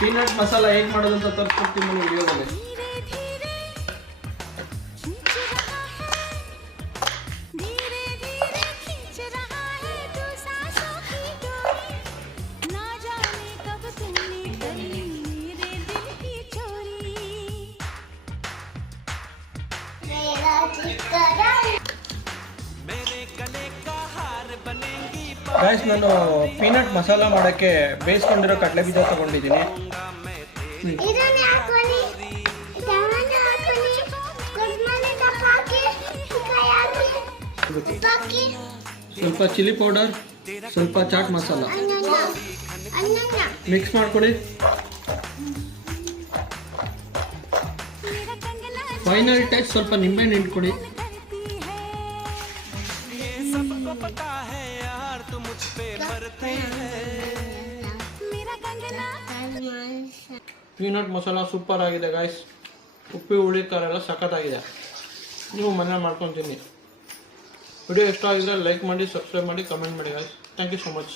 Peanut masala ಹೇಗೆ ಮಾಡೋದು ಅಂತ ತೋರಿಸ್ಕೊಡ್ತೀನಿ ನಾನು ವಿಡಿಯೋದಲ್ಲಿ. ಗೈಸ್, ನಾನು ಪೀನಟ್ ಮಸಾಲ ಮಾಡೋಕ್ಕೆ ಬೇಯಿಸ್ಕೊಂಡಿರೋ ಕಡಲೆ ಬೀಜ ತಗೊಂಡಿದ್ದೀನಿ. ಸ್ವಲ್ಪ ಚಿಲ್ಲಿ ಪೌಡರ್, ಸ್ವಲ್ಪ ಚಾಟ್ ಮಸಾಲ ಮಿಕ್ಸ್ ಮಾಡ್ಕೊಳ್ಳಿ. ಫೈನಲ್ ಟಚ್ ಸ್ವಲ್ಪ ನಿಂಬೆಹಣ್ಣು ಹಿಂಡ್ಕೊಡಿ. ಪೀನಟ್ ಮಸಾಲ ಸೂಪರ್ ಆಗಿದೆ ಗೈಸ್. ಉಪ್ಪಿ ಹುಳಿ ಖಾರ ಎಲ್ಲ ಸಖತ್ತಾಗಿದೆ. ನೀವು ಮನೇಲಿ ಮಾಡ್ಕೊಂಡು ತಿನ್ನಿ. ವಿಡಿಯೋ ಇಷ್ಟ ಆಗಿದ್ರೆ ಲೈಕ್ ಮಾಡಿ, ಸಬ್ಸ್ಕ್ರೈಬ್ ಮಾಡಿ, ಕಮೆಂಟ್ ಮಾಡಿ guys. Thank you so much.